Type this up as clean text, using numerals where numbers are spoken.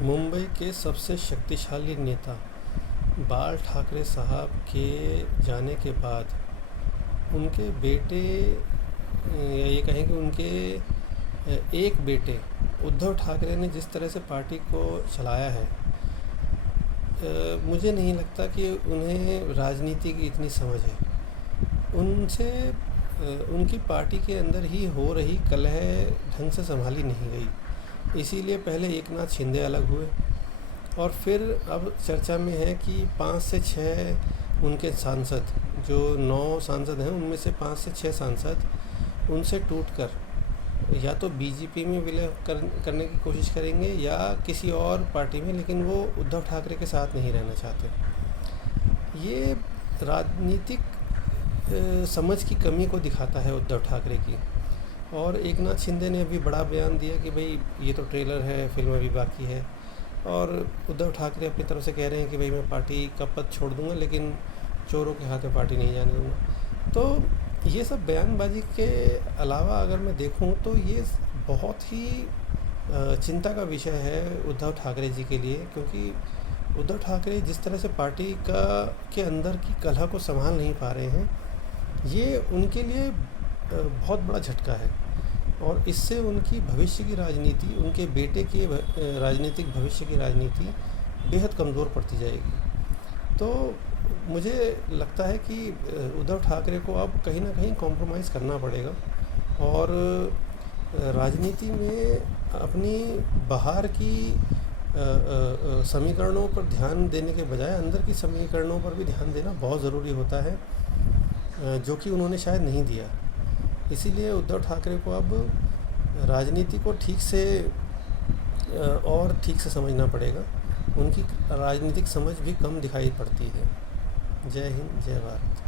मुंबई के सबसे शक्तिशाली नेता बाल ठाकरे साहब के जाने के बाद उनके बेटे या ये कहें कि उनके एक बेटे उद्धव ठाकरे ने जिस तरह से पार्टी को चलाया है, मुझे नहीं लगता कि उन्हें राजनीति की इतनी समझ है। उनसे उनकी पार्टी के अंदर ही हो रही कलह ढंग से संभाली नहीं गई। इसीलिए पहले एकनाथ शिंदे अलग हुए और फिर अब चर्चा में है कि 5 से 6 उनके सांसद, जो 9 सांसद हैं उनमें से 5 से 6 सांसद उनसे टूटकर या तो बीजेपी में विलय करने की कोशिश करेंगे या किसी और पार्टी में, लेकिन वो उद्धव ठाकरे के साथ नहीं रहना चाहते। ये राजनीतिक समझ की कमी को दिखाता है उद्धव ठाकरे की। और एकनाथ शिंदे ने अभी बड़ा बयान दिया कि भाई ये तो ट्रेलर है, फिल्म अभी बाकी है। और उद्धव ठाकरे अपनी तरफ से कह रहे हैं कि भाई मैं पार्टी का पद छोड़ दूंगा, लेकिन चोरों के हाथ में पार्टी नहीं जाने दूंगा। तो ये सब बयानबाजी के अलावा अगर मैं देखूं तो ये बहुत ही चिंता का विषय है उद्धव ठाकरे जी के लिए, क्योंकि उद्धव ठाकरे जिस तरह से पार्टी के अंदर की कलह को संभाल नहीं पा रहे हैं, ये उनके लिए बहुत बड़ा झटका है। और इससे उनकी भविष्य की राजनीति, उनके बेटे के राजनीतिक भविष्य की राजनीति बेहद कमज़ोर पड़ती जाएगी। तो मुझे लगता है कि उद्धव ठाकरे को अब कहीं ना कहीं कॉम्प्रोमाइज़ करना पड़ेगा और राजनीति में अपनी बाहर की समीकरणों पर ध्यान देने के बजाय अंदर की समीकरणों पर भी ध्यान देना बहुत ज़रूरी होता है, जो कि उन्होंने शायद नहीं दिया। इसीलिए उद्धव ठाकरे को अब राजनीति को ठीक से समझना पड़ेगा। उनकी राजनीतिक समझ भी कम दिखाई पड़ती है। जय हिंद, जय भारत।